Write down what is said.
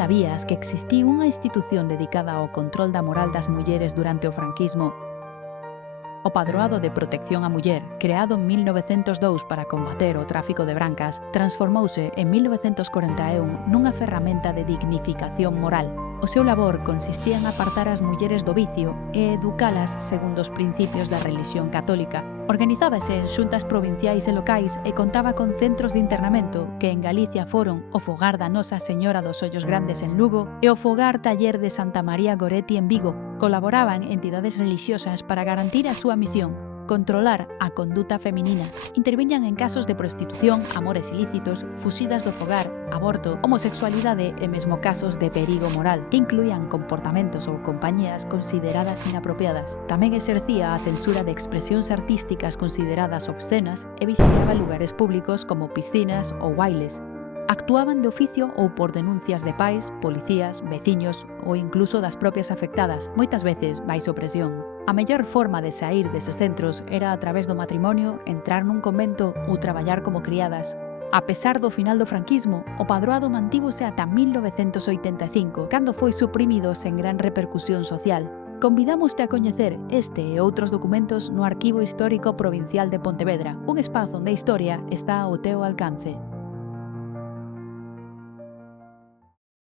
Sabías que existía unha institución dedicada ao control da moral das mulleres durante o franquismo? O Padroado de Protección á Muller, creado en 1902 para combater o tráfico de brancas, transformouse en 1941 nunha ferramenta de dignificación moral. O seu labor consistía en apartar as mulleres do vicio e educalas segundo os principios da relixión católica. Organizábase en xuntas provinciais e locais e contaba con centros de internamento que en Galicia foron o Fogar da Nosa Señora dos Ollos Grandes en Lugo e o Fogar Taller de Santa María Goretti en Vigo. Colaboraban entidades religiosas para garantir a súa misión, controlar a conduta feminina. Interviñan en casos de prostitución, amores ilícitos, fuxidas do fogar, aborto, homosexualidade e mesmo casos de perigo moral, que incluían comportamentos ou compañías consideradas inapropiadas. Tamén exercía a censura de expresións artísticas consideradas obscenas e vixiaba lugares públicos como piscinas ou bailes. Actuaban de oficio ou por denuncias de pais, policías, veciños ou incluso das propias afectadas, moitas veces baixo presión. A mellor forma de saír deses centros era a través do matrimonio, entrar nun convento ou traballar como criadas. A pesar do final do franquismo, o padroado mantívose ata 1985, cando foi suprimido sen gran repercusión social. Convidámoste a coñecer este e outros documentos no Arquivo Histórico Provincial de Pontevedra, un espazo onde a historia está ao teu alcance.